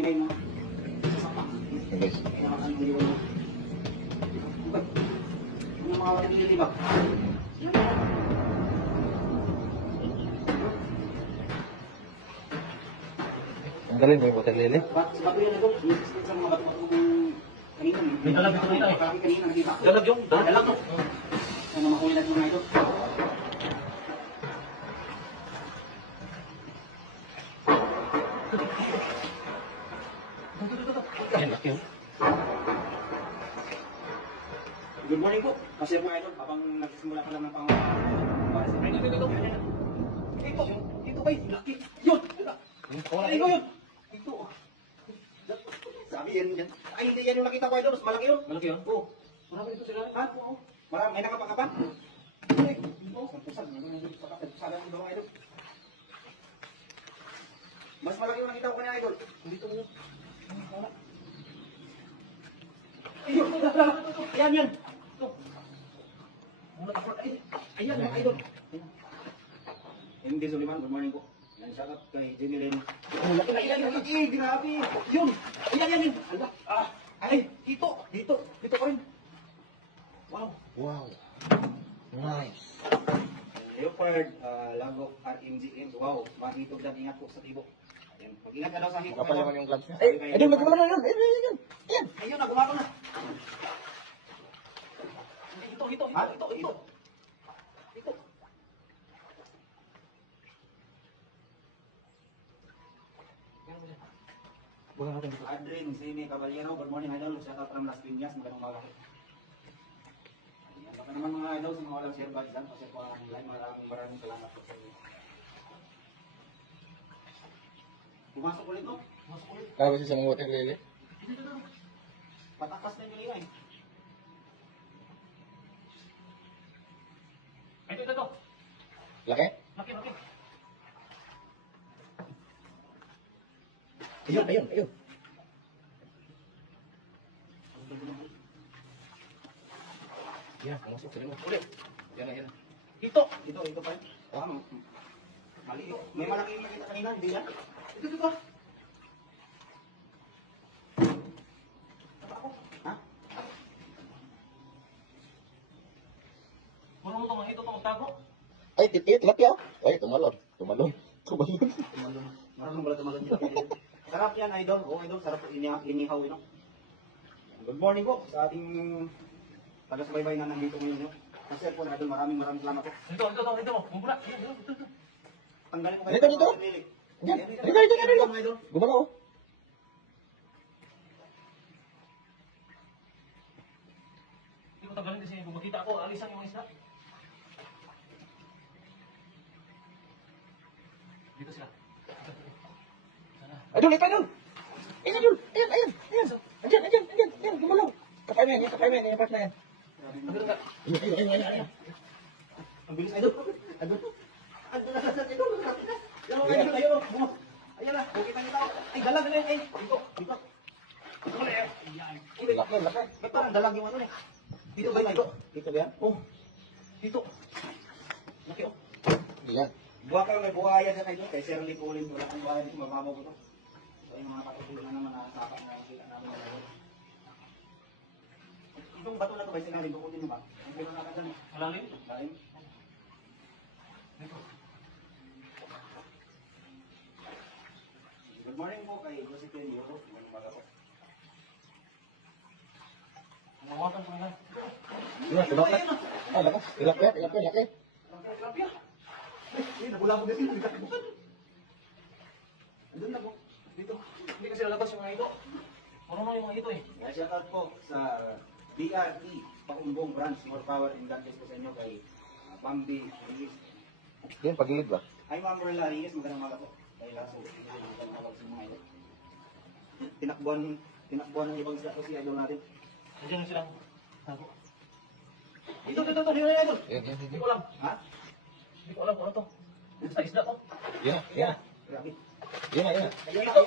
Guys. Tanggalin mo yung water lily. May dalag ito kanina eh. Dalag yung, dalag to. Ano makulit mo na ito? Ayan, laki oh. Good morning po. Kasi mga idol, habang nagsisimula pa lang ng pangawa. Ito ba yung laki? Yun! Ay, ito yun! Ito. Sabi yan yan. Ay, hindi yan yung nakita ko idol. Mas malaki yun. Malaki yun? Oo. Marami ito sila. Ha? Oo. Marami. May nakapakapan? Ay, ito. Sampusan. Sampusan ang mga idol. Mas malaki yung nakita ko kanina idol. Dito mo. Ayun. Yan yan. Ito. Ayan mga idol. Hindi Suliman, good morning po. Yan, shout out kay Jimmy Lane. Oh, laki na ilan, grabe. Yun, yan. Ala, ay, dito pa rin. Wow. Wow. Nice. Leopard, Lagok, RMGM. Wow, mahitog dyan, ingat po sa tibo. Ayan, pag-ingat ka daw sa hitog. Kapal naman yung gloves niya. Ay, Ayun, nagkumala na yun. Ayun. ayun na, gumako na. Ito. Ito. Bukan natin dito. Adrin, Sini, Caballero, good morning idol. Shout out from Las Piñas, magandang umaga po. Ayan, baka naman mga idol, sa mga walang share ba dyan, kasi po ang live, maraming salamat po sa inyo. Pumasok ulit no? Pumasok ulit. Kaya ba siya sa mga water lily? Dito. Patakas na yung ingay. Ito. Laki? Laki. Ayun. Yan, pumasok sa limo. Ulit. Yan. Ito pa rin. Mali. May malaki yung nakita kanina, hindi yan. Ito. Ha? Marunong mo ito magtago? Ay, tilapia. Ay, tumalon. Marunong pala tumalon dyan. Sarap yan, idol. Oo, idol. Sarap inihaw, you know. Good morning po sa ating taga-subaybay na nandito ngayon. No? Kasi po, idol, maraming salamat po. Ito. Bumula. Ito. Tanggalin ko kayo. Dito. Yan. Dito. Idol. Gumana oh. Hindi ko tanggalin kasi kung makita ako, alisan yung isda. Dito sila. Ayun. Ayun. Andiyan. Gumalaw. Kapain mo yan. Yung part na yan. Ayun. Ang bilis, idol. Idol na sa idol. Ayun. Ayan na. Okay, kita ako. Ay, dalag na yun. Dito. Laki. Ba't parang dalag yung ano eh? Dito ba yun? Dito ba yan? Oh. Dito. Laki oh. Yan. Buha kayo, may buhaya dyan kayo. Kay Sir Lee Colin, wala kang buhaya dito, mababaw ko to. So yung mga katutulo na naman nakasaka na nakikita namin ngayon. Itong bato na to ba sinabi, bukutin mo ba? Ang pino na ka dyan. Malalim? Lalim. Dito. Good morning po kay Josephine Yoro. Good umaga po. Nawakan ko na. Yan, tulak na. Ay, lakas. Tilapia. Tilapia. Ay, nabulabog na sila. Andun na po. Dito. Hindi kasi lalabas yung mga ito. Marunong yung mga ito eh. Shout out po sa BRT, Paumbong Branch, more power and God bless po sa inyo kay Bambi Reyes. Yan, pagilid ba? Ay, Ma'am Rola Reyes, magandang umaga po. Kay Lasso, magandang umaga sa mga ito. Tinakbuhan ng ibang isla po si idol natin. Diyan sila. Tago. Ito, hindi na idol. Yan. Hindi ko alam. Ha? Hindi ko alam kung ano to. Sa isda to. Yan. Grabe. Yan. Ayun na.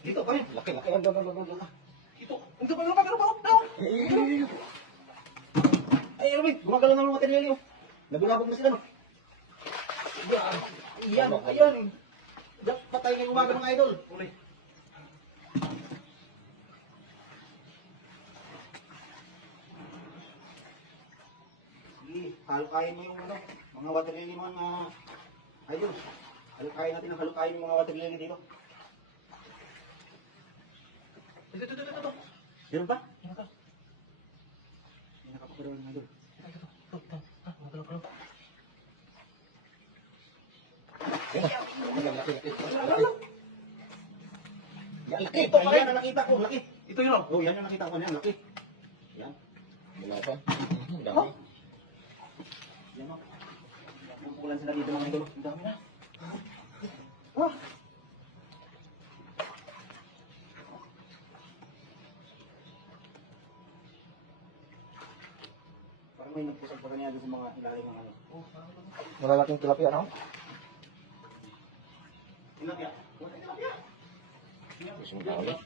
Dito pa rin. Laki. Ito. Ito pa rin. Ay, Robin, gumagalaw na ng material yun. Nabulabog na sila, no? Ayan. Patay ngayong umaga mga idol. Uli. halukayin mo yung ano, mga water lily mga idol. Halukayin natin ang halukayin yung mga water lily dito. Ito. Meron ba? Ano ka? May nakapapagawa ng idol. Yan, laki ito pa rin. Yan ang nakita ko, laki. Ito yun. Oh, yan yung nakita ko niyan, laki. Yan. Wala pa. Ang dami. Yan o. Pupulan sila dito mga idol. Ang dami na. Parang may nagpusag pa kanina doon sa mga ilalim ng ano. Malalaking tilapia, no? Tilapia. Gusto mo tawag?